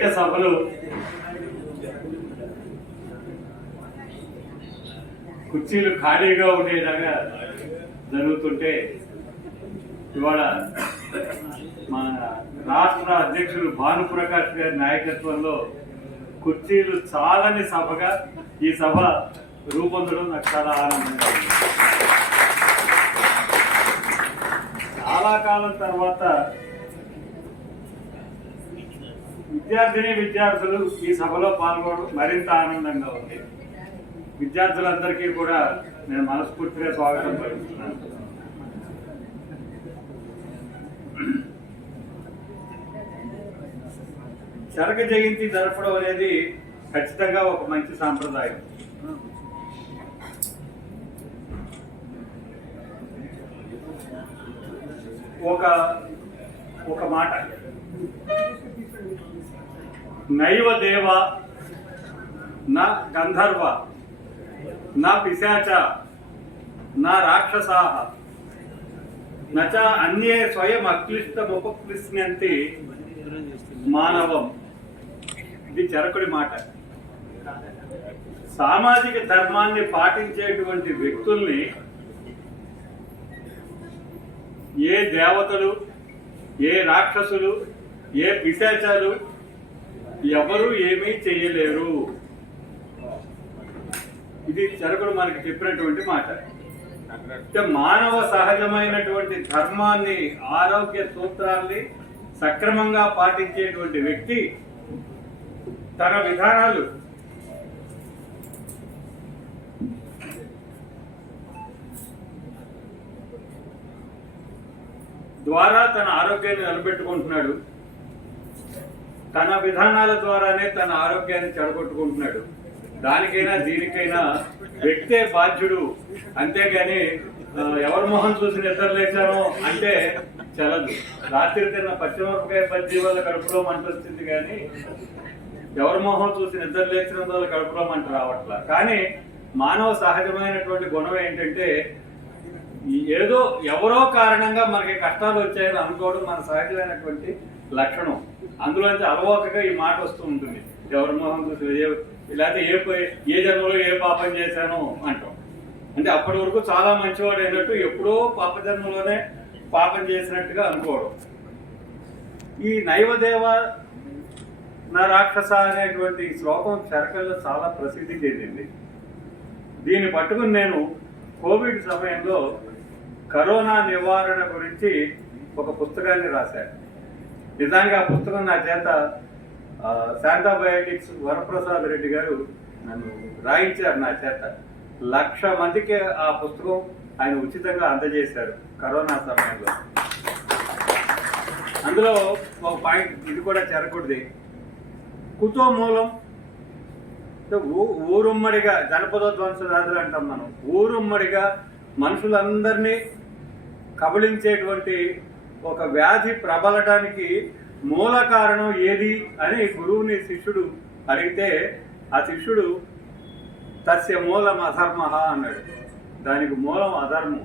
బయట సభలు కుర్చీలు ఖాళీగా ఉండేలాగా జరుగుతుంటే ఇవాళ మన రాష్ట్ర అధ్యక్షులు భానుప్రకాష్ గారి నాయకత్వంలో కుర్చీలు చాలని సభగా ఈ సభ రూపొందడం నాకు చాలా ఆనందంగా ఉంది. చాలా కాలం తర్వాత విద్యార్థులు ఈ సభలో పాల్గొనడం మరింత ఆనందంగా ఉంది. విద్యార్థులందరికీ కూడా నేను మనస్ఫూర్తిగా స్వాగతం పలుకుతున్నాను. చరక జయంతి జరపడం అనేది ఖచ్చితంగా ఒక మంచి సాంప్రదాయం. ఒక మాట, నైవ దేవ నా గంధర్వ నా పిశాచ నా రాక్షసాః నచ అన్యే స్వయం అక్లిష్టముపక్లిష్యంతి మానవం. ఇది చరకుడి మాట. సామాజిక ధర్మాన్ని పాటించేటువంటి వ్యక్తుల్ని ఏ దేవతలు, ఏ రాక్షసులు, ఏ పిశాచాలు ఎవరు ఏమీ చేయలేరు. ఇది చరకుడు మనకి చెప్పినటువంటి మాట. మానవ సహజమైనటువంటి ధర్మాన్ని, ఆరోగ్య సూత్రాల్ని సక్రమంగా పాటించేటువంటి వ్యక్తి తన విధానాలు ద్వారా తన ఆరోగ్యాన్ని నిలబెట్టుకుంటున్నాడు. తన విధానాల ద్వారానే తన ఆరోగ్యాన్ని చెడగొట్టుకుంటున్నాడు. దానికైనా దీనికైనా వ్యక్తే బాధ్యుడు. అంతేగాని ఎవరి మొహం చూసి నిద్రలేచానో అంటే చలదు. రాత్రి తిన్న పశ్చిమరకాయ బజ్జీ వల్ల కడుపులో మంట వచ్చింది, కానీ ఎవరి మొహం చూసి నిద్ర లేచిన వల్ల కడుపులో మంట రావట్లా. కానీ మానవ సహజమైనటువంటి గుణం ఏంటంటే ఏదో ఎవరో కారణంగా మనకి కష్టాలు వచ్చాయని అనుకోవడం మన సహజమైనటువంటి లక్షణం. అందులోంచి అలవోకగా ఈ మాట వస్తూ ఉంటుంది, ఎవరి మొహం చూసి లేకపోతే ఏ జన్మలో ఏ పాపం చేశాను అంటాం. అంటే అప్పటి వరకు చాలా మంచివాడు అయినట్టు ఎప్పుడో పాప జన్మలోనే పాపం చేసినట్టుగా అనుకోవడం. ఈ నైవదేవ నా రాక్షస అనేటువంటి శ్లోకం చరకల్లో చాలా ప్రసిద్ధి చెందింది. దీన్ని పట్టుకుని నేను కోవిడ్ సమయంలో కరోనా నివారణ గురించి ఒక పుస్తకాన్ని రాశాను. నిజానికి ఆ పుస్తకం నా చేత శాంతాబయోటిక్స్ వరప్రసాద్ రెడ్డి గారు నన్ను రాయించారు. నా చేత 1,00,000 మందికి ఆ పుస్తకం ఆయన ఉచితంగా అందజేశారు కరోనా సమయంలో. అందులో ఒక పాయింట్ ఇది కూడా చెరకూడదు. కుతో మూలం ఊరుమ్మడిగా జనపదోధ్వంస వ్యాధులు అంటాం మనం. ఊరుమ్మడిగా మనుషులందరినీ కబళించేటువంటి ఒక వ్యాధి ప్రబలడానికి మూల కారణం ఏది అని గురువుని శిష్యుడు అడిగితే ఆ శిష్యుడు తస్య మూలం అధర్మ అన్నాడు. దానికి మూలం అధర్మం.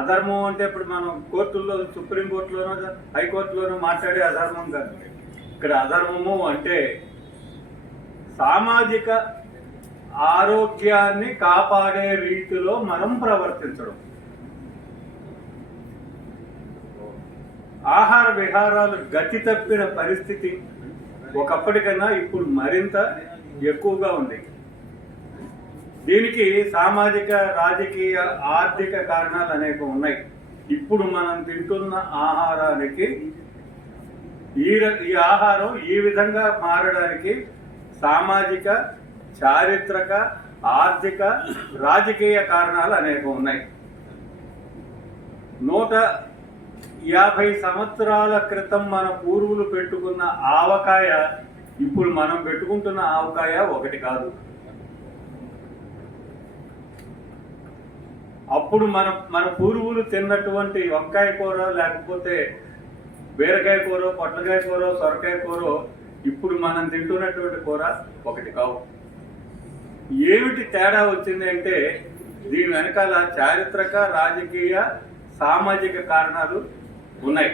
అధర్మం అంటే ఇప్పుడు మనం కోర్టుల్లో, సుప్రీంకోర్టులోనో హైకోర్టులోనో మాట్లాడే అధర్మం కాదు. ఇక్కడ అధర్మము అంటే సామాజిక ఆరోగ్యాన్ని కాపాడే రీతిలో మనం ప్రవర్తించడం. ఆహార విహారాలు గతి తప్పిన పరిస్థితి ఒకప్పటికన్నా ఇప్పుడు మరింత ఎక్కువగా ఉంది. దీనికి సామాజిక, రాజకీయ, ఆర్థిక కారణాలు అనేక ఉన్నాయి. ఇప్పుడు మనం తింటున్న ఆహారానికి ఈ ఆహారం ఈ విధంగా మారడానికి సామాజిక, చారిత్రక, ఆర్థిక, రాజకీయ కారణాలు అనేక ఉన్నాయి. 150 సంవత్సరాల క్రితం మన పూర్వులు పెట్టుకున్న ఆవకాయ ఇప్పుడు మనం పెట్టుకుంటున్న ఆవకాయ ఒకటి కాదు. అప్పుడు మన పూర్వులు తిన్నటువంటి వంకాయ కూర, లేకపోతే బీరకాయ కూర, పొట్లకాయ కూర, సొరకాయ కూర ఇప్పుడు మనం తింటున్నటువంటి కూర ఒకటి కావు. ఏమిటి తేడా వచ్చింది అంటే దీని వెనకాల చారిత్రక, రాజకీయ, సామాజిక కారణాలు ఉన్నాయి.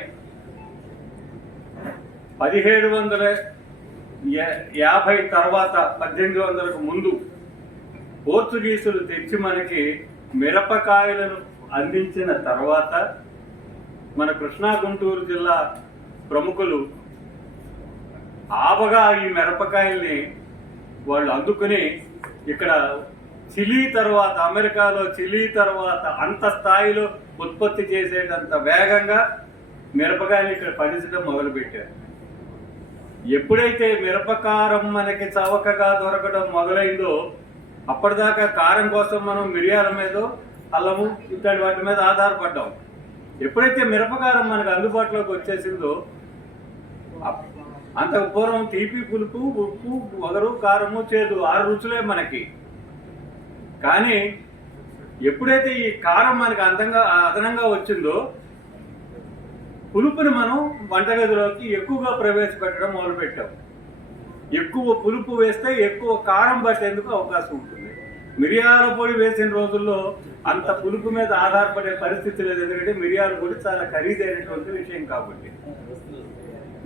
50 తర్వాత 1800కు ముందు పోర్చుగీసులు తెచ్చి మనకి మిరపకాయలను అందించిన తర్వాత మన కృష్ణా గుంటూరు జిల్లా ప్రముఖులు ఆబగా ఈ మిరపకాయల్ని వాళ్ళు అందుకుని ఇక్కడ చిలీ తర్వాత, అమెరికాలో చిలీ తర్వాత అంత స్థాయిలో ఉత్పత్తి చేసేటంత వేగంగా మిరపకాయలు ఇక్కడ పండించడం మొదలుపెట్టారు. ఎప్పుడైతే మిరపకారం మనకి చవకగా దొరకడం మొదలైందో అప్పటిదాకా కారం కోసం మనం మిరియాల మీద, అల్లము ఇట్లాంటి వాటి మీద ఆధారపడ్డాం. ఎప్పుడైతే మిరపకారం మనకు అందుబాటులోకి వచ్చేసిందో అంతకు పూర్వం తీపి, పులుపు, ఉప్పు, వగరు, కారము, చేదు 6 రుచులే మనకి. కానీ ఎప్పుడైతే ఈ కారం మనకి అదనంగా వచ్చిందో పులుపుని మనం వంటగదిలోకి ఎక్కువగా ప్రవేశపెట్టడం మొదలుపెట్టాం. ఎక్కువ పులుపు వేస్తే ఎక్కువ కారం పట్టేందుకు అవకాశం ఉంటుంది. మిరియాల పొడి వేసిన రోజుల్లో అంత పులుపు మీద ఆధారపడే పరిస్థితి లేదు, ఎందుకంటే మిరియాల పొడి చాలా ఖరీదైనటువంటి విషయం కాబట్టి.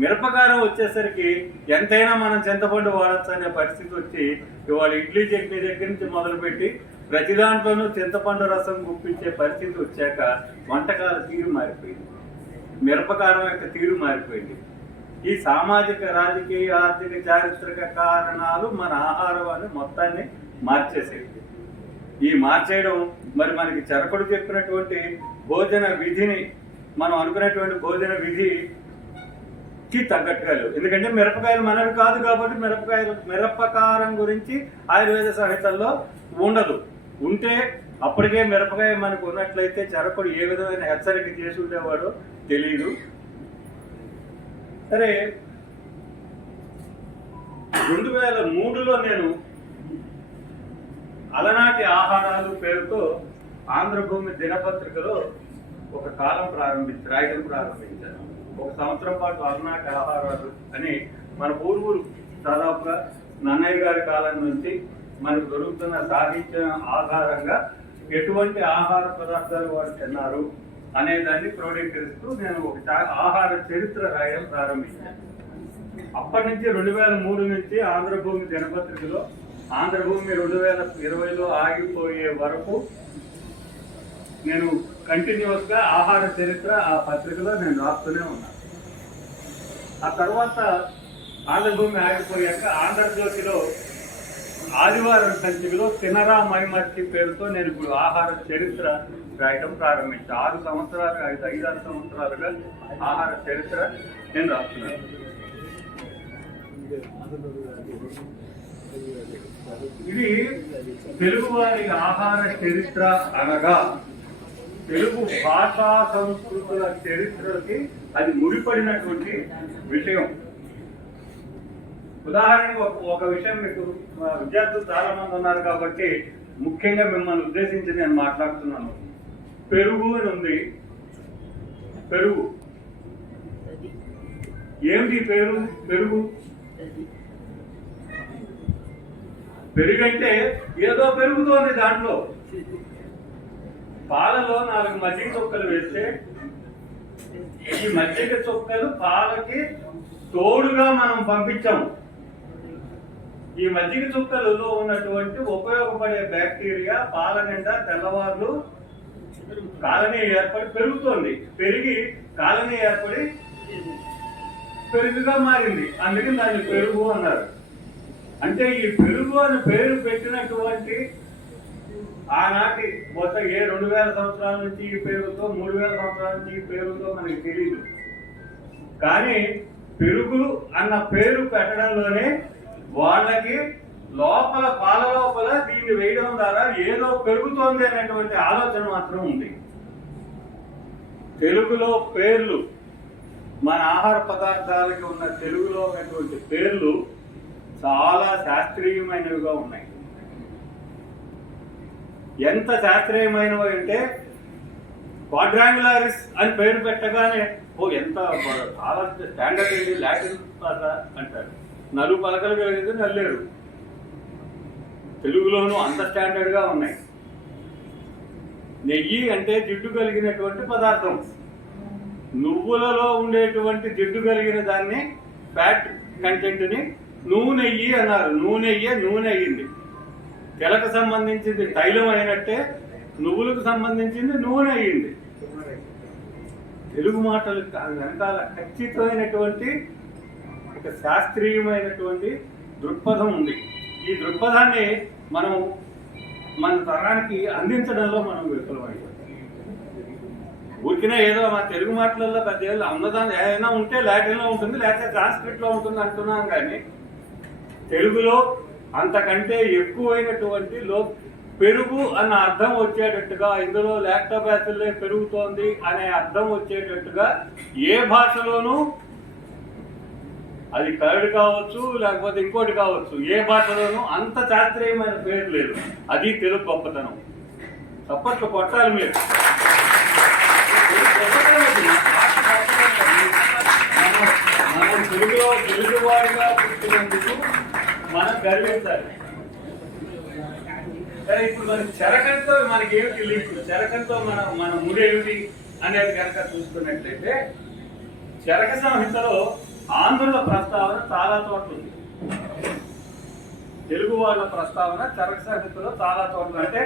మిరపకారం వచ్చేసరికి ఎంతైనా మనం చింతపండు వాడచ్చు అనే పరిస్థితి వచ్చి ఇవాళ ఇడ్లీ చట్నీ దగ్గర నుంచి మొదలుపెట్టి ప్రతి దాంట్లోనూ చింతపండు రసం గుప్పించే పరిస్థితి వచ్చాక వంటకాల తీరు మారిపోయింది, మిరపకారం యొక్క తీరు మారిపోయింది. ఈ సామాజిక, రాజకీయ, ఆర్థిక, చారిత్రక కారణాలు మన ఆహారాన్ని మొత్తాన్ని మార్చేసేవి. ఈ మార్చేయడం మరి మనకి చరకుడు చెప్పినటువంటి భోజన విధిని, మనం అనుకునేటువంటి భోజన విధికి తగ్గట్టుగా లేవు. ఎందుకంటే మిరపకాయలు మనవి కాదు కాబట్టి మిరపకారం గురించి ఆయుర్వేద సంహితల్లో ఉండదు. ఉంటే అప్పటికే మిరపకాయ మనకు ఉన్నట్లయితే చరకుడు ఏ విధమైన హెచ్చరిక చేసి ఉండేవాడో తెలియదు. సరే, 2003లో నేను అలనాటి ఆహారాలు పేరుతో ఆంధ్రభూమి దినపత్రికలో ఒక కాలం రాయడం ప్రారంభించాను. 1 సంవత్సరం పాటు అలనాటి ఆహారాలు అని మన పూర్వులు దాదాపుగా నన్నయ్య గారి కాలం నుంచి మనకు దొరుకుతున్న సాహిత్యం ఆధారంగా ఎటువంటి ఆహార పదార్థాలు వారు తిన్నారు అనే దాన్ని క్రోడీకరిస్తూ నేను ఒక ఆహార చరిత్ర రాయడం ప్రారంభించాను. అప్పటి నుంచి 2003 నుంచి ఆంధ్రభూమి దినపత్రికలో, ఆంధ్రభూమి 2020లో ఆగిపోయే వరకు నేను కంటిన్యూస్ గా ఆహార చరిత్ర ఆ పత్రికలో నేను రాస్తూనే ఉన్నాను. ఆ తర్వాత ఆంధ్రభూమి ఆగిపోయాక ఆంధ్రజ్యోతిలో ఆదివారం సంచికలో తినరా మైమర్చి పేరుతో నేను ఇప్పుడు ఆహార చరిత్ర రాయడం ప్రారంభించాను. 6 సంవత్సరాలుగా 5-6 సంవత్సరాలుగా ఆహార చరిత్ర నేను రాస్తున్నాను. ఇది తెలుగువారి ఆహార చరిత్ర అనగా తెలుగు భాషా సంస్కృతుల చరిత్రకి అది ముడిపడినటువంటి విషయం. ఉదాహరణకు ఒక విషయం, మీకు విద్యార్థులు చాలా మంది ఉన్నారు కాబట్టి ముఖ్యంగా మిమ్మల్ని ఉద్దేశించి నేను మాట్లాడుతున్నాను. పెరుగు అని ఉంది. పెరుగు ఏమిటి? పెరుగు పెరుగంటే ఏదో పెరుగుతోంది. దాంట్లో పాలలో 4 మజ్జిగ చుక్కలు వేస్తే ఈ మజ్జిగ చుక్కలు పాలకి తోడుగా మనం పంపించాము. ఈ మజ్జిగ చుక్కలలో ఉన్నటువంటి ఉపయోగపడే బ్యాక్టీరియా పాల నిండా తెల్లవార్లు కాలనీ ఏర్పడి పెరుగుతోంది. పెరిగి కాలనీ ఏర్పడి పెరుగుగా మారింది. అందుకని దాన్ని పెరుగు అన్నారు. అంటే ఈ పెరుగు అని పేరు పెట్టినటువంటి ఆనాటి మొత్తం 2000 సంవత్సరాల నుంచి ఈ పేరుతో, 3000 సంవత్సరాల నుంచి ఈ పేరుతో మనకి తెలియదు. కానీ పెరుగు అన్న పేరు పెట్టడంలోనే వాళ్ళకి లోపల, పాల లోపల దీన్ని వేయడం ద్వారా ఏదో పెరుగుతోంది అనేటువంటి ఆలోచన మాత్రం ఉంది. తెలుగులో పేర్లు, మన ఆహార పదార్థాలకి ఉన్న తెలుగులో ఉన్నటువంటి పేర్లు చాలా శాస్త్రీయమైనవిగా ఉన్నాయి. ఎంత శాస్త్రీయమైనవి అంటే క్వాడ్రాంగులారిస్ అని పేరు పెట్టగానే ఎంత చాలా స్టాండర్డ్ ఏంటి, లాటిన్ భాష అంటారు. 4 పలకలు కలిగితే నల్లేరు. తెలుగులోనూ అంత స్టాండర్డ్ గా ఉన్నాయి. నెయ్యి అంటే జిడ్డు కలిగినటువంటి పదార్థం. నువ్వులలో ఉండేటువంటి జిడ్డు కలిగిన దాన్ని, ఫ్యాట్ కంటెంట్ ని నూనెయ్యి అన్నారు. నూనె అయ్యింది. తెలకు సంబంధించింది తైలం అయినట్టే నువ్వులకు సంబంధించింది నూనె అయ్యింది. తెలుగు మాటలు వెనకాల ఖచ్చితమైనటువంటి ఒక శాస్త్రీయమైనటువంటి దృక్పథం ఉంది. ఈ దృక్పథాన్ని మనం మన తరానికి అందించడంలో మనం విఫలమైపోతాం. ఊరికినే ఏదో మన తెలుగు మాటలలో పెద్ద అన్నదాన్ని ఏదైనా ఉంటే లాటిన్లో ఉంటుంది, లేకపోతే సాంస్క్రిట్లో ఉంటుంది అంటున్నాం. కానీ తెలుగులో అంతకంటే ఎక్కువైనటువంటి పెరుగు అన్న అర్థం వచ్చేటట్టుగా, ఇందులో లాక్టోబాసిల్లే పెరుగుతోంది అనే అర్థం వచ్చేటట్టుగా ఏ భాషలోనూ, అది కర్డ్ కావచ్చు లేకపోతే ఇంకోటి కావచ్చు, ఏ భాషలోనూ అంత శాస్త్రీయమైన పేరు లేదు. అది తెలుగు గొప్పతనం. చప్పట్లు కొట్టాలి మీరు. మనం తెలుగువాడిగా పుట్టినందుకు మనం గర్వించాలి. సరే, ఇప్పుడు మన చెరకంతో మనకి ఏమిటి లింక్? చెరకంతో మన ముడేమిటి అనేది కనుక చూసుకున్నట్లయితే, చరక సంహితలో ఆంధ్రుల ప్రస్తావన చాలా చోట్ల ఉంది. తెలుగు వాళ్ళ ప్రస్తావన చరక సంహితలో చాలా చోట్ల, అంటే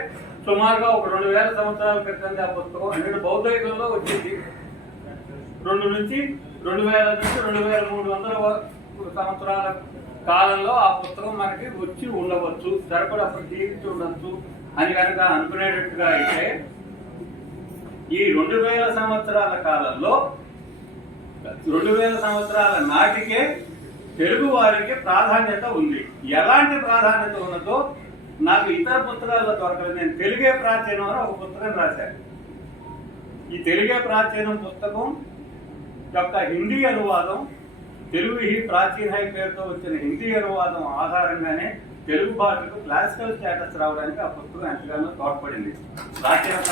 సుమారుగా ఒక 2000 సంవత్సరాల క్రితం ఆ పుస్తకం. అంటే బౌద్ధ యుగంలో వచ్చింది. 2000 నుంచి 2300 సంవత్సరాల కాలంలో ఆ పుస్తకం మనకి వచ్చి ఉండవచ్చు, సరిపడి అప్పుడు జీవించి ఉండొచ్చు అని కనుక అనుకునేటట్టుగా అయితే, ఈ 2000 సంవత్సరాల కాలంలో 2000 సంవత్సరాల నాటికే తెలుగు వారికి ప్రాధాన్యత ఉంది. ఎలాంటి ప్రాధాన్యత ఉన్నదో నాకు ఇతర పుస్తకాల్లో దొరకలేదు. నేను తెలుగే ప్రాచీనం అని ఒక పుస్తకం రాశాను. ఈ తెలుగే ప్రాచీనం పుస్తకం యొక్క హిందీ అనువాదం, తెలుగు హీ ప్రాచీన హై పేరుతో వచ్చిన హిందీ అనువాదం ఆధారంగానే తెలుగు భాషకు క్లాసికల్ స్టేటస్ రావడానికి ఆ పుస్తకం ఎంతగానో తోడ్పడింది. ప్రాచీనత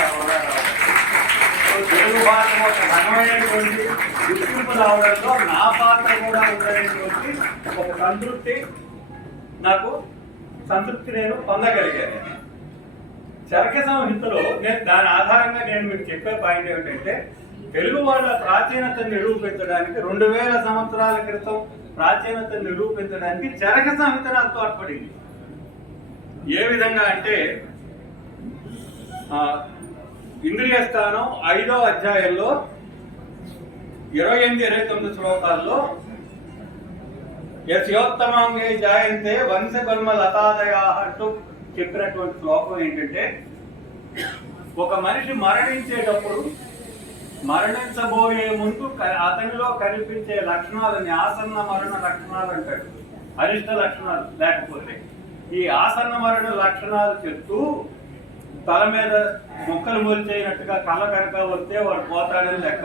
తెలుగు భాష ఒక ఘనమైనటువంటి గుర్తింపు రావడంలో నా పాత్ర కూడా ఉండేటువంటి ఒక సంతృప్తి నేను పొందగలిగాను. చరక సంహితలో దాని ఆధారంగా నేను మీకు చెప్పే పాయింట్ ఏమిటంటే, తెలుగు వాళ్ళ ప్రాచీనతను నిరూపించడానికి 2000 సంవత్సరాల క్రితం ప్రాచీనతను నిరూపించడానికి చరక సంహిత నాకు తోడ్పడింది. ఏ విధంగా అంటే, ఇంద్రియ స్థానం 5వ అధ్యాయంలో 28-29 శ్లోకాల్లో యస్యోత్తమాంగే జాయంతే వంశకల్మ లతాదయా అంటూ చెప్పినటువంటి శ్లోకం ఏంటంటే, ఒక మనిషి మరణించేటప్పుడు మరణించబోయే ముందు అతనిలో కనిపించే లక్షణాలని ఆసన్న మరణ లక్షణాలు అంటాడు. అరిష్ట లక్షణాలు లేకపోతే ఈ ఆసన్న మరణ లక్షణాలు చెప్తూ, తల మీద మొక్కలు మొలిచేయనట్టుగా కళ్ళ కనుక వస్తే వాడు పోతాడని లెక్క,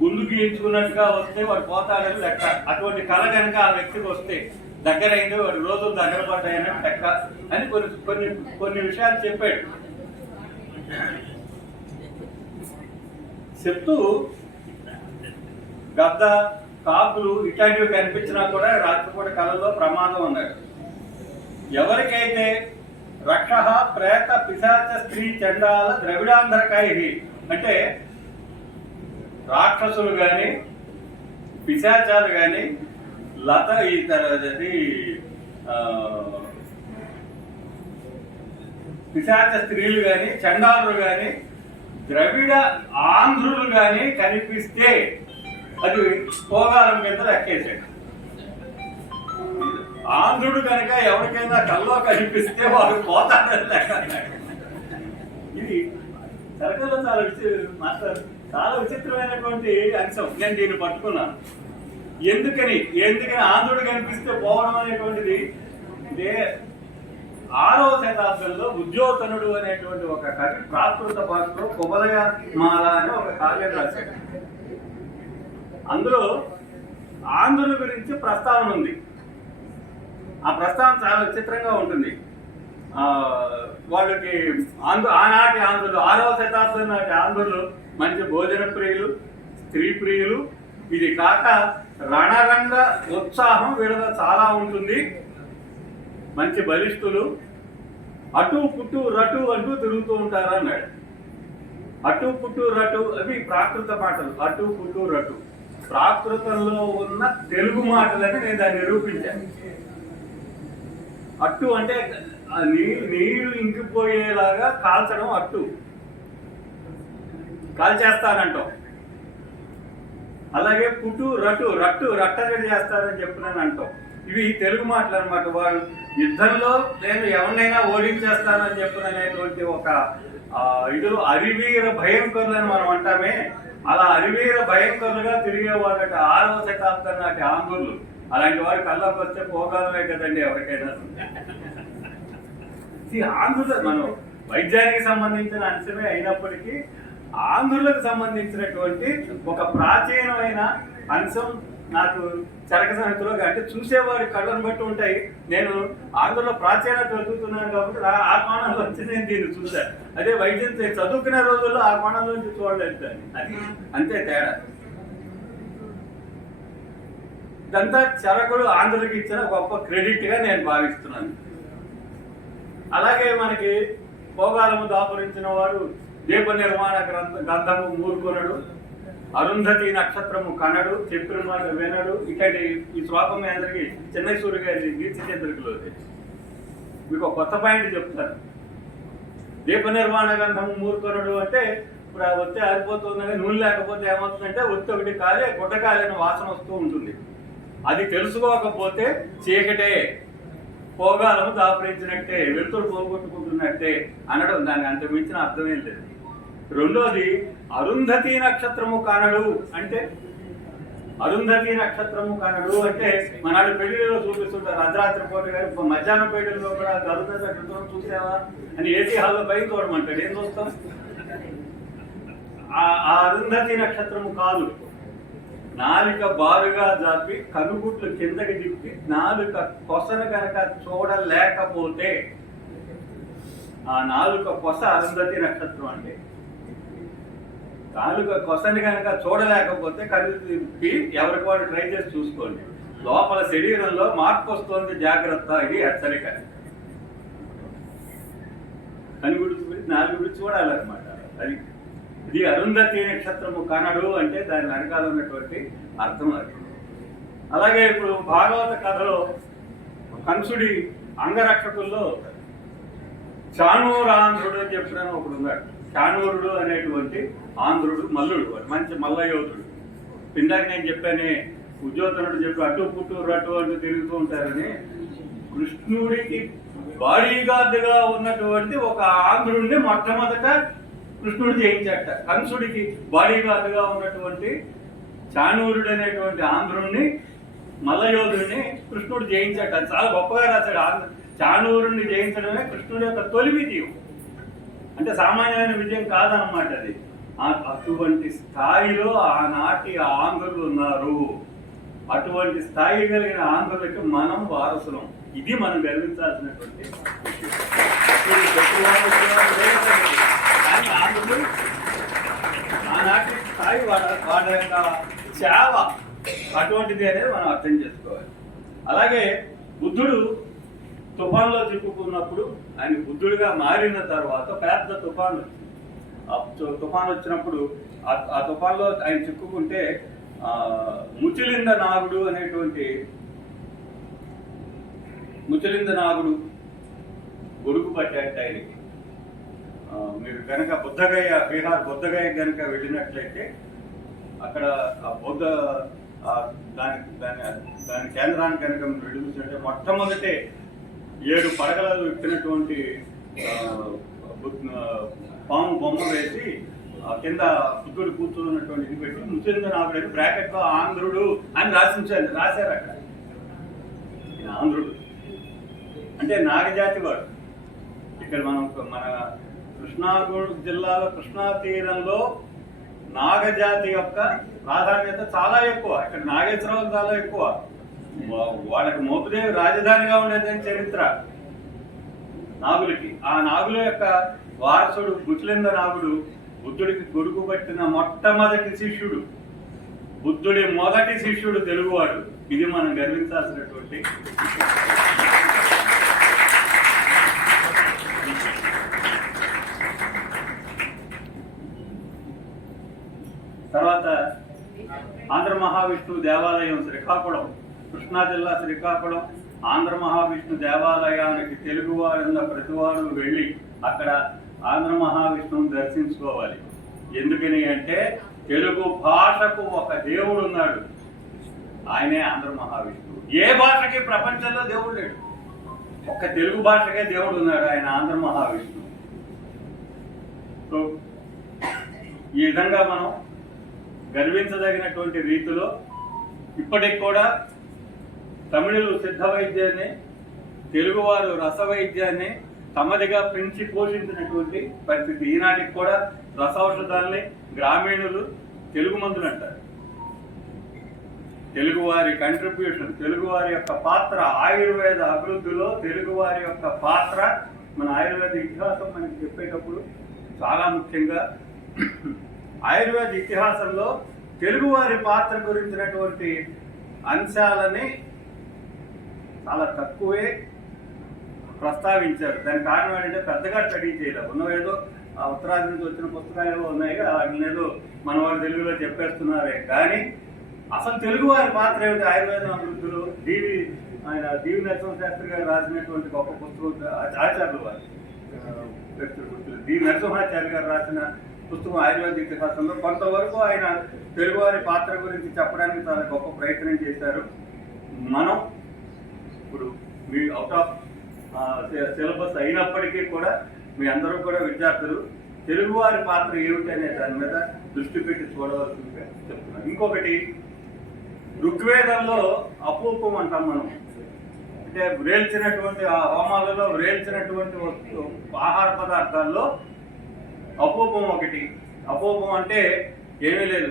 గుండు గీయించుకున్నట్టుగా వస్తే వాడు పోతాడని లెక్క, అటువంటి కళ కనుక ఆ వ్యక్తికి వస్తే దగ్గరైంది, వాడు రోజులు దగ్గర పడ్డాయని లెక్క అని కొన్ని విషయాలు చెప్పాడు. చెప్తూ గద్ద, కాకులు ఇట్లాంటివి కనిపించినా కూడా రాత్రిపూట కళల్లో ప్రమాదం అన్నాడు. ఎవరికైతే రక్ష ప్రేత పిశాచ స్త్రీ చండాల ద్రవిడాంధ్రకాయ, అంటే రాక్షసులు గాని పిశాచాలు గాని పిశాచ స్త్రీలు గాని చండాలులు గాని ద్రవిడ ఆంధ్రులు గాని కనిపిస్తే అది పోగారం మీద లెక్కేసాడు. ఆంధ్రుడు కనుక ఎవరికైనా కల్లో కనిపిస్తే వాడు పోతాడని లెక్క. ఇది సరకల్లో చాలా విచిత్రమైనటువంటి అంశం. నేను దీన్ని పట్టుకున్నాను. ఎందుకని ఆంధ్రుడు కనిపిస్తే పోవడం అనేటువంటిది ఇదే 6వ శతాబ్దంలో ఉద్యోతనుడు అనేటువంటి ఒక కవి ప్రాకృత భాషలో కుబలయమాల అనే ఒక కావ్యం రాశాడు. అందులో ఆంధ్రుల గురించి ప్రస్తావన ఉంది. ఆ ప్రస్తావన చాలా విచిత్రంగా ఉంటుంది. వాళ్ళకి ఆనాటి ఆంధ్రులు, 6వ శతాబ్దం నాటి ఆంధ్రులు మంచి భోజన ప్రియులు, స్త్రీ ప్రియులు. ఇది కాక రణరంగ ఉత్సాహం వీళ్ళలో చాలా ఉంటుంది. మంచి బలిష్ఠులు, అటు పుట్టు రటు అంటూ తిరుగుతూ ఉంటారు అన్నాడు. అటు పుట్టు రటు అవి ప్రాకృత మాటలు. అటు పుట్టు రటు ప్రాకృతంలో ఉన్న తెలుగు మాటలని నేను దాన్ని నిరూపించాను. అట్టు అంటే నీరు ఇంకిపోయేలాగా కాల్చడం అట్టు, కాల్చేస్తానంటాం. అలాగే పుటు రట్టు రట్టగడి చేస్తారని చెప్పినని అంటాం. ఇవి తెలుగు మాటలు అనమాట. వాళ్ళు యుద్ధంలో నేను ఎవరినైనా ఓడించేస్తానని చెప్పిననేటువంటి ఒక ఇది అరివీర భయంకరులని మనం అంటామే, అలా అరివీర భయంకరులుగా తిరిగేవాళ్ళట 6వ శతాబ్దం నాటి ఆంధ్రులు. అలాంటి వారి కళ్ళకు వస్తే పోగాలనే కదండి ఎవరికైనా. ఆంధ్రులు మనం వైద్యానికి సంబంధించిన అంశమే అయినప్పటికీ ఆంధ్రులకు సంబంధించినటువంటి ఒక ప్రాచీనమైన అంశం నాకు చరక సమితిలో అంటే చూసేవారి కళ్ళను బట్టి ఉంటాయి. నేను ఆంధ్రలో ప్రాచీనత వెతుకుతున్నాను కాబట్టి ఆ కోణంలో వచ్చి నేను దీన్ని చూశాను. అదే వైద్యం చదువుకునే రోజుల్లో ఆ కోణంలో నుంచి చూడలేదు దాన్ని. అది అంతే తేడా. ఇదంతా చరకుడు ఆంధ్రులకు ఇచ్చిన గొప్ప క్రెడిట్ గా నేను భావిస్తున్నాను. అలాగే మనకి భోగాలము దాపురించిన వాడు దీప నిర్మాణ గ్రంథము మూర్ఖునుడు, అరుంధతి నక్షత్రము కనడు, చెప్పిన మాట వినడు. ఇక్కడి ఈ శ్లోకం మీ అందరికి చెన్నై సూర్య గారి గీర్తి చంద్రికలో మీకు ఒక కొత్త పాయింట్ చెప్తాను. దీప నిర్మాణ గ్రంథము మూర్ఖునుడు అంటే ఇప్పుడు ఆ ఒత్తి ఆరిపోతుంది, నూనె లేకపోతే ఏమవుతుందంటే ఒత్తి ఒకటి కాలే గుడ్డ కాలేని వాసన వస్తూ ఉంటుంది. అది తెలుసుకోకపోతే చీకటే, భోగాలను దాపరించినట్టే, వెలుతురు పోగొట్టుకుంటున్నట్టే అనడం. దానికి అంత మించిన అర్థమేం లేదు. రెండోది అరుంధతి నక్షత్రము కానడు అంటే, అరుంధతి నక్షత్రము కానడు అంటే మనాడు పెళ్లిలో చూపిస్తుంటారు. అర్ధరాత్రి పూట గారి మధ్యాహ్నం పెళ్లిలో కూడా అరుంధతి నక్షత్రం చూసావా అని ఏసీ హాల్లో పైకి చూడమంటాడు. ఏం చూస్తాం? ఆ అరుంధతి నక్షత్రము కాదు. నాలుక బారుగా జాపి కనుగుట్లు కిందకి దిప్పి నాలుక కొసను కనుక చూడలేకపోతే ఆ నాలుక కొస అరుంధతి నక్షత్రం అంటే. నాలుక కొసని కనుక చూడలేకపోతే కళ్ళు తిప్పి ఎవరికి వాడు ట్రై చేసి చూసుకోండి. లోపల శరీరంలో మార్పు వస్తుంది, జాగ్రత్త. ఇది హెచ్చరిక. కని గురించి నాలుగు గురించి చూడాలన్నమాట. అది ఇది అరుంధతి నక్షత్రము కనడు అంటే దాని వెనకాల ఉన్నటువంటి అర్థం అది. అలాగే ఇప్పుడు భాగవత కథలో కంసుడి అంగరక్షకుల్లో చాణూరాంధ్రుడు అని చెప్పిన ఒకడు ఉన్నాడు. చాణూరుడు అనేటువంటి ఆంధ్రుడు మల్లుడు, మంచి మల్లయోధుడు. ఇందాక నేను చెప్పానే ఉద్యోతనుడు చెప్పి అటు పుట్టు రట్టు అంటూ తిరుగుతూ ఉంటారని. కృష్ణుడికి బాడీగార్డుగా ఉన్నటువంటి ఒక ఆంధ్రుడిని మొట్టమొదట కృష్ణుడు జయించాట. కంసుడికి బాడీగార్డుగా ఉన్నటువంటి చాణూరుడు అనేటువంటి ఆంధ్రుడిని మల్లయోధుడిని కృష్ణుడు జయించాట. అది చాలా గొప్పగా రాశాడు. చాణూరుడిని జయించడమే కృష్ణుడి యొక్క తొలి విజయం. అంటే సామాన్యమైన విజయం కాదన్నమాట అది. అటువంటి స్థాయిలో ఆనాటి ఆంధ్రులు ఉన్నారు. అటువంటి స్థాయి కలిగిన ఆంధ్రులకి మనం వారసులం. ఇది మనం గర్వించాల్సినటువంటి ఆంధ్రులు ఆనాటి స్థాయి వాళ్ళ యొక్క సేవ అటువంటిది అనేది మనం అర్థం చేసుకోవాలి. అలాగే బుద్ధుడు తుఫాన్లో చిక్కుకున్నప్పుడు ఆయన బుద్ధుడిగా మారిన తర్వాత పెద్ద తుఫాన్ వచ్చింది. తుఫాన్ వచ్చినప్పుడు ఆ తుఫాన్లో ఆయన చిక్కుకుంటే ముచిలింద నాగుడు అనేటువంటి ముచిలింద నాగుడు గొడుగు పట్టాడు ఆయనకి. మీరు కనుక బుద్ధగయ బీహార్ బుద్ధగయ కనుక వెళ్ళినట్లయితే అక్కడ బౌద్ధ దాని కేంద్రానికి కనుక మీరు చూసినట్టే మొట్టమొదటి 7 పడగలు ఎక్కినటువంటి పాము బొమ్మ వేసి కింద బుద్ధుడు కూర్చున్నటువంటి ఇది పెట్టి ముచిలింద నాగుడు బ్రాకెట్ లో ఆంధ్రుడు అని రాశారు అక్కడ. ఆంధ్రుడు అంటే నాగజాతి వాడు. ఇక్కడ మనం మన కృష్ణా జిల్లాలో కృష్ణా తీరంలో నాగజాతి యొక్క ప్రాధాన్యత చాలా ఎక్కువ. ఇక్కడ నాగేశ్వరరావు చాలా ఎక్కువ. వాళ్ళకి మోపుదేవి రాజధానిగా ఉండేదని చరిత్ర నాగులకి. ఆ నాగుల యొక్క వారసుడు ముచిలింద నాగుడు బుద్ధుడికి గొడుగు పట్టిన మొట్టమొదటి శిష్యుడు. బుద్ధుడి మొదటి శిష్యుడు తెలుగువాడు. ఇది మనం గర్వించాల్సినటువంటి. తర్వాత ఆంధ్ర మహావిష్ణువు దేవాలయం శ్రీకాకుళం, కృష్ణా జిల్లా శ్రీకాకుళం ఆంధ్ర మహావిష్ణు దేవాలయానికి తెలుగువారున్న ప్రతివారు వెళ్ళి అక్కడ ఆంధ్ర మహావిష్ణువుని దర్శించుకోవాలి. ఎందుకని అంటే తెలుగు భాషకు ఒక దేవుడు ఉన్నాడు, ఆయనే ఆంధ్ర మహావిష్ణువు. ఏ భాషకి ప్రపంచంలో దేవుడు లేడు, ఒక్క తెలుగు భాషకే దేవుడు ఉన్నాడు, ఆయన ఆంధ్ర మహావిష్ణువు. సో ఈ విధంగా మనం గర్వించదగినటువంటి రీతిలో ఇప్పటికి కూడా తమిళులు సిద్ధ వైద్యాన్ని, తెలుగువారు రస వైద్యాన్ని తమదిగా పెంచి పోషించినటువంటి పరిస్థితి. ఈనాటికి కూడా రసౌషధాలని గ్రామీణులు తెలుగు మందులు అంటారు. తెలుగువారి కంట్రిబ్యూషన్, తెలుగువారి యొక్క పాత్ర ఆయుర్వేద అభివృద్ధిలో తెలుగువారి యొక్క పాత్ర మన ఆయుర్వేద ఇతిహాసం మనకి చెప్పేటప్పుడు చాలా ముఖ్యంగా ఆయుర్వేద ఇతిహాసంలో తెలుగువారి పాత్ర గురించినటువంటి అంశాలని చాలా తక్కువే ప్రస్తావించారు. దానికి కారణం ఏంటంటే పెద్దగా స్టడీ చేయలేదు. ఉన్నవేదో ఆ ఉత్తరాది నుంచి వచ్చిన పుస్తకాలు ఉన్నాయి, వాటిని ఏదో మన వారు తెలుగులో చెప్పేస్తున్నారే కానీ అసలు తెలుగువారి పాత్ర ఏమిటి ఆయుర్వేదం అభివృద్ధిలో ఆయన డివి నరసింహ శాస్త్రి గారు రాసినటువంటి గొప్ప పుస్తకం, ఆచార్యులు వారు డివి నరసింహాచార్య గారు రాసిన పుస్తకం ఆయుర్వేద ఇతిహాసంలో కొంతవరకు ఆయన తెలుగువారి పాత్ర గురించి చెప్పడానికి చాలా గొప్ప ప్రయత్నం చేశారు. మనం ఇప్పుడు మీ అవుట్ ఆఫ్ సిలబస్ అయినప్పటికీ కూడా మీ అందరూ కూడా విద్యార్థులు తెలుగువారి పాత్ర ఏమిటి అనే దాని మీద దృష్టి పెట్టి చూడవలసిందిగా చెప్తున్నాను. ఇంకొకటి, ఋగ్వేదంలో అపూపం అంటాం మనం, అంటే వ్రేల్చినటువంటి ఆ హోమాలలో వ్రేల్చినటువంటి ఆహార పదార్థాల్లో అపూపం ఒకటి. అపూపం అంటే ఏమీ లేదు,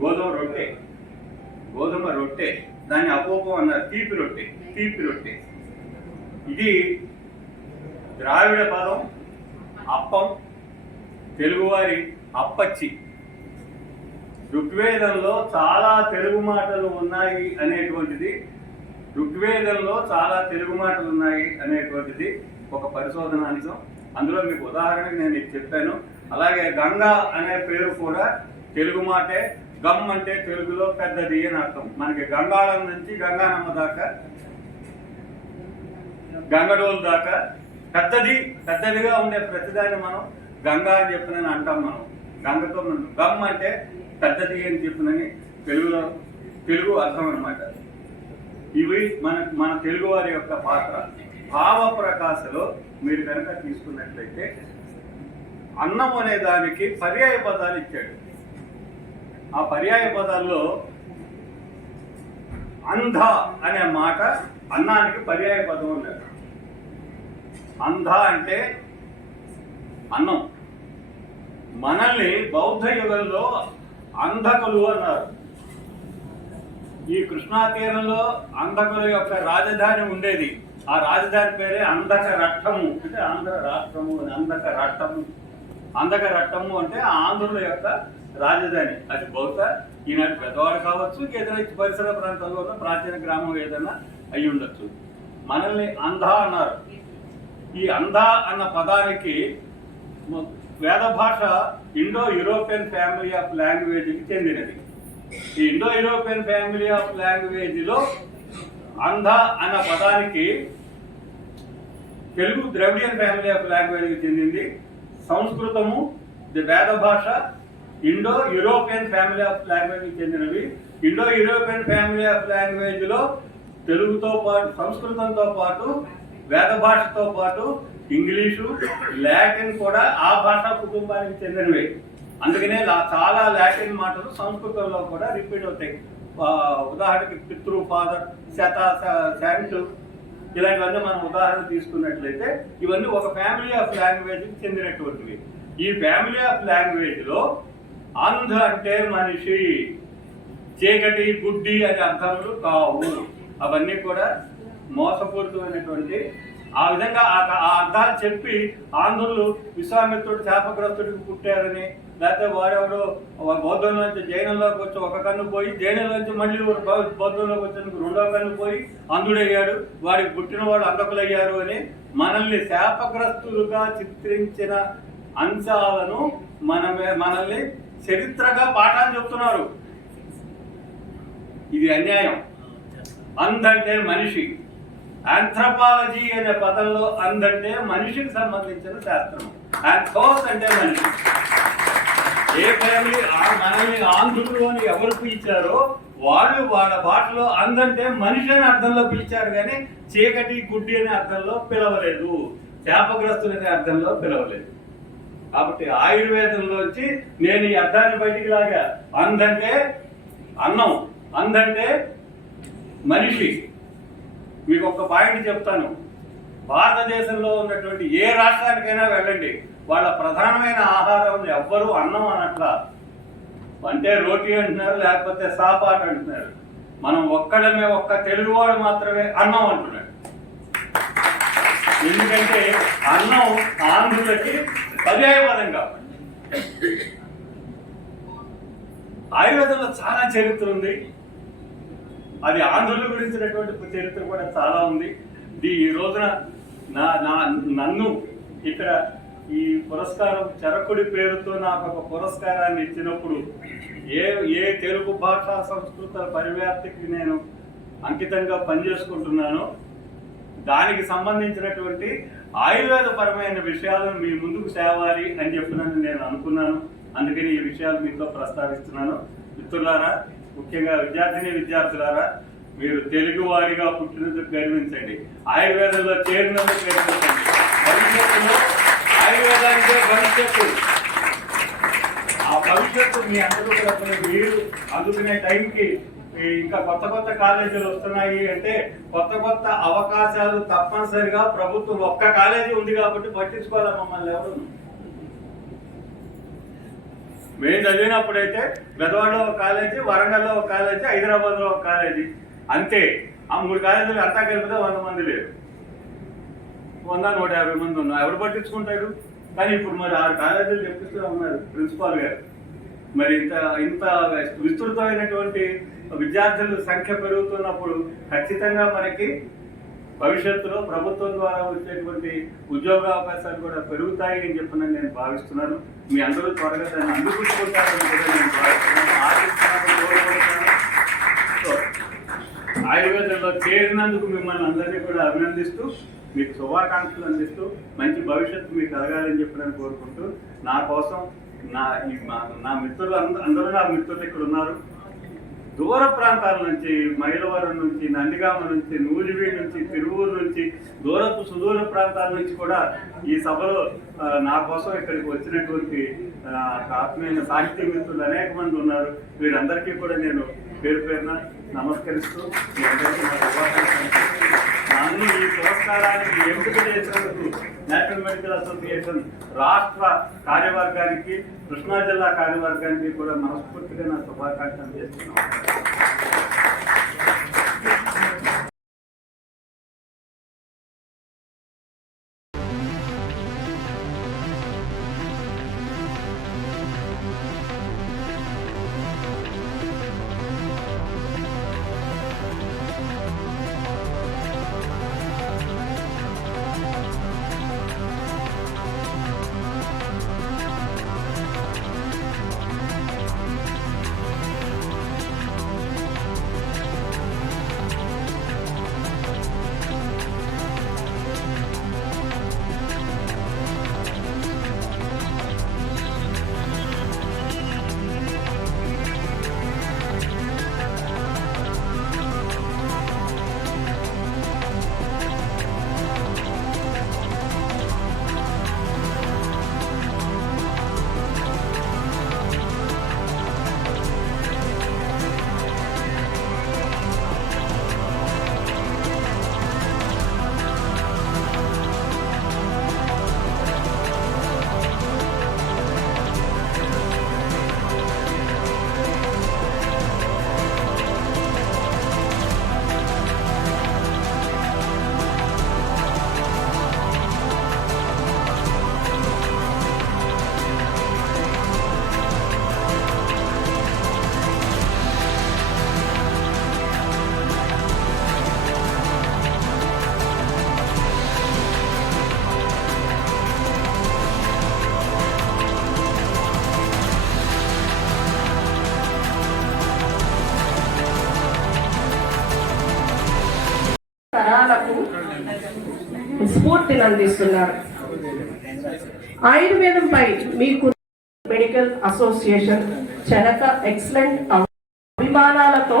గోధుమ రొట్టె, దాన్ని అపూపం అన్నారు. తీపి రొట్టె. ఇది ద్రావిడ పదం అప్పం, తెలుగువారి అప్పచ్చి. ఋగ్వేదంలో చాలా తెలుగు మాటలు ఉన్నాయి అనేటువంటిది ఒక పరిశోధనాంశం. అందులో మీకు ఉదాహరణకి నేను ఇది చెప్పాను. అలాగే గంగా అనే పేరు కూడా తెలుగు మాటే. గమ్ అంటే తెలుగులో పెద్దది అని అర్థం. మనకి గంగాళం నుంచి గంగానమ్మ దాకా, గంగడోలు దాకా పెద్దదిగా ఉండే ప్రతిదాన్ని మనం గంగా అని చెప్పినని అంటాం. మనం గంగతో గమ్ అంటే పెద్దది అని చెప్పినని తెలుగు అర్థం అనమాట. ఇవి మన తెలుగు వారి యొక్క పాత్ర. భావ ప్రకాశలో మీరు కనుక తీసుకున్నట్లయితే అన్నం అనే దానికి పర్యాయ పదాలు ఇచ్చాడు. ఆ పర్యాయ పదాల్లో అంధ అనే మాట అన్నానికి పర్యాయ పదం ఉన్నారు. అంధ అంటే అన్నం. మనల్ని బౌద్ధ యుగంలో అంధకులు అన్నారు. ఈ కృష్ణా తీరంలో అంధకుల యొక్క రాజధాని ఉండేది. ఆ రాజధాని పేరే అంధక రట్టము, అంటే ఆంధ్ర రాష్ట్రము. అంధక రట్టము అంటే ఆంధ్రుల యొక్క రాజధాని. అది బహుశా ఈనాటి పెద్దవాడు కావచ్చు, ఏదైనా పరిసర ప్రాంతాల్లో ఉన్న ప్రాచీన గ్రామం ఏదైనా అయి ఉండొచ్చు. మనల్ని అంధ అన్నారు. ఈ అంధ అన్న పదానికి వేద భాష ఇండో యూరోపియన్ ఫ్యామిలీ ఆఫ్ లాంగ్వేజ్కి చెందినది. ఈ ఇండో యూరోపియన్ ఫ్యామిలీ ఆఫ్ లాంగ్వేజ్లో అంధ అన్న పదానికి తెలుగు ద్రవిడియన్ ఫ్యామిలీ ఆఫ్ లాంగ్వేజ్కి చెందింది. సంస్కృతము ది వేద భాష ఇండో యూరోపియన్ ఫ్యామిలీ ఆఫ్ లాంగ్వేజ్కి చెందినవి. ఇండో యూరోపియన్ ఫ్యామిలీ ఆఫ్ లాంగ్వేజ్లో తెలుగుతో పాటు, సంస్కృతంతో పాటు, వేద భాషతో పాటు ఇంగ్లీషు, లాటిన్ కూడా ఆ భాషా కుటుంబానికి చెందినవి. అందుకనే చాలా లాటిన్ మాటలు సంస్కృతంలో కూడా రిపీట్ అవుతాయి. ఉదాహరణకి పితృ, ఫాదర్, శత, శాంటు, ఇలాంటివన్నీ మనం ఉదాహరణ తీసుకున్నట్లయితే ఇవన్నీ ఒక ఫ్యామిలీ ఆఫ్ లాంగ్వేజ్కి చెందినటువంటివి. ఈ ఫ్యామిలీ ఆఫ్ లాంగ్వేజ్లో అంధ అంటే మనిషి, చీకటి, గుడ్డి అనే అర్థములు కావు. అవన్నీ కూడా మోసపూరితమైనటువంటి. ఆ విధంగా ఆ అర్థాలు చెప్పి ఆంధ్రులు విశ్వామిత్రుడు శాపగ్రస్తుడికి పుట్టారని, లేకపోతే వాడెవడో బౌద్ధంలోంచి జైనంలోకి వచ్చి ఒక కన్ను పోయి, జైనంలోంచి మళ్ళీ బౌద్ధంలోకి వచ్చేందుకు రెండో కన్ను పోయి అంధుడయ్యాడు, వాడికి పుట్టిన వాడు అంధకులయ్యారు అని మనల్ని శాపగ్రస్తులుగా చిత్రించిన అంశాలను మనల్ని చరిత్రగా పాఠాలు చెప్తున్నారు. ఇది అన్యాయం. అందంటే మనిషి. ఆంథ్రపాలజీ అనే పదంలో అందంటే మనిషికి సంబంధించిన శాస్త్రం. ఆంథోస్ అంటే మనిషి. ఏ ఫ్యామిలీ మనల్ని ఆంధ్రులు అని ఎవరు పిలిచారో వాళ్ళు వాళ్ళ భాషలో అందంటే మనిషి అనే అర్థంలో పిలిచారు, కానీ చీకటి గుడ్డి అనే అర్థంలో పిలవలేదు, శాపగ్రస్తులు అనే అర్థంలో పిలవలేదు. కాబట్టి ఆయుర్వేదంలోంచి నేను ఈ అర్థాన్ని బయటికి లాగా. అందంటే అన్నం, అందంటే మనిషి. మీకు ఒక పాయింట్ చెప్తాను. భారతదేశంలో ఉన్నటువంటి ఏ రాష్ట్రానికైనా వెళ్ళండి, వాళ్ళ ప్రధానమైన ఆహారం ఎవ్వరూ అన్నం అనట్లా. అంటే రోటీ అంటున్నారు, లేకపోతే సాపాట్ అంటున్నారు. మనం ఒక్క తెలుగువాడు మాత్రమే అన్నం అంటున్నాడు. ఎందుకంటే అన్నం ఆంధ్రులకి పర్యాయపదం కాబట్టి. ఆయుర్వేదంలో చాలా చరిత్ర ఉంది. అది ఆంధ్రుల గురించినటువంటి చరిత్ర కూడా చాలా ఉంది. ఈ రోజున నన్ను ఇక్కడ ఈ పురస్కారం చరకుడి పేరుతో నాకు ఒక పురస్కారాన్ని ఇచ్చినప్పుడు ఏ తెలుగు భాషా సంస్కృతుల పరివ్యాప్తికి నేను అంకితంగా పనిచేసుకుంటున్నానో దానికి సంబంధించినటువంటి ఆయుర్వేద పరమైన విషయాలను మీ ముందుకు తేవాలి అని చెప్పినని నేను అనుకున్నాను. అందుకని ఈ విషయాలు మీతో ప్రస్తావిస్తున్నాను. మిత్రులారా, ముఖ్యంగా విద్యార్థులారా, మీరు తెలుగు వారిగా పుట్టినందుకు గర్వించండి, ఆయుర్వేదంలో చేరినందుకు గర్వించండి. భవిష్యత్తులో ఆయుర్వేదానికే భవిష్యత్తు. ఆ భవిష్యత్తు మీ అందరూ కూడా మీరు అందుకునే టైంకి ఇంకా కొత్త కాలేజీలు వస్తున్నాయి అంటే కొత్త అవకాశాలు తప్పనిసరిగా ప్రభుత్వం ఒక్క కాలేజీ ఉంది కాబట్టి పట్టించుకోవాలి మమ్మల్ని ఎవరు. మేము చదివినప్పుడైతే గదవాడలో ఒక కాలేజీ, వరంగల్లో ఒక కాలేజీ, హైదరాబాద్లో ఒక కాలేజీ, అంతే. ఆ 3 కాలేజీలు అంతా కలిపితే 100 మంది లేరు, 100-150 మంది ఉన్నారు. ఎవరు పట్టించుకుంటాడు? కానీ ఇప్పుడు మరి 6 కాలేజీలు చెప్పిస్తూ ఉన్నారు ప్రిన్సిపాల్ గారు. మరి ఇంత విస్తృతమైనటువంటి విద్యార్థుల సంఖ్య పెరుగుతున్నప్పుడు ఖచ్చితంగా మనకి భవిష్యత్తులో ప్రభుత్వం ద్వారా వచ్చేటువంటి ఉద్యోగ అవకాశాలు కూడా పెరుగుతాయి అని చెప్పిన నేను భావిస్తున్నాను. మీ అందరూ త్వరగా దాన్ని అందుకుంటారని కూడా నేను భావిస్తున్నాను, ఆశిస్తున్నాను. ఆయుర్వేదంలో చేరినందుకు మిమ్మల్ని అందరినీ కూడా అభినందిస్తూ, మీకు శుభాకాంక్షలు అందిస్తూ, మంచి భవిష్యత్తు మీకు కలగాలని చెప్పడానికి కోరుకుంటూ, నా కోసం నా మిత్రులు అందరూ నా మిత్రులు ఇక్కడ ఉన్నారు. దూర ప్రాంతాల నుంచి, మైలవరం నుంచి, నందిగామ నుంచి, నూజివీడు నుంచి, తిరువూరు నుంచి, సుదూర ప్రాంతాల నుంచి కూడా ఈ సభలో నా కోసం ఇక్కడికి వచ్చినటువంటి ఆత్మీయ సాహిత్య మిత్రులు అనేక మంది ఉన్నారు. వీరందరికీ కూడా నేను పేరు పేరున నమస్కరిస్తూ మీ అందరికీ నా శుభాకాంక్షలు. నన్ను ఈ పురస్కారానికి ఎంపిక చేసినందుకు నేషనల్ మెడికల్ అసోసియేషన్ రాష్ట్ర కార్యవర్గానికి, కృష్ణా జిల్లా కార్యవర్గానికి కూడా మనస్ఫూర్తిగా నా శుభాకాంక్షలు చేస్తున్నాను. స్ఫూర్తిని అందిస్తున్నారు. ఆయుర్వేదంపై మీకు మెడికల్ అసోసియేషన్ చరక ఎక్సలెంట్ అభిమానాలతో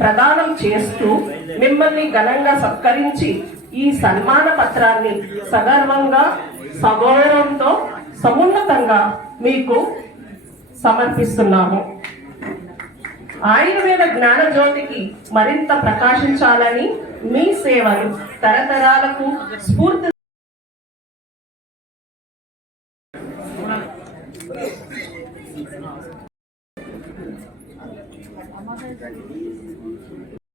ప్రదానం చేస్తూ మిమ్మల్ని ఘనంగా సత్కరించి ఈ సన్మాన పత్రాన్ని సగర్వంగా సగౌరవంతో సమున్నతంగా మీకు సమర్పిస్తున్నాము. ఆయుర్వేద జ్ఞాన జ్యోతికి మరింత ప్రకాశించాలని మీ సేవలు తరతరాలకు స్ఫూర్తి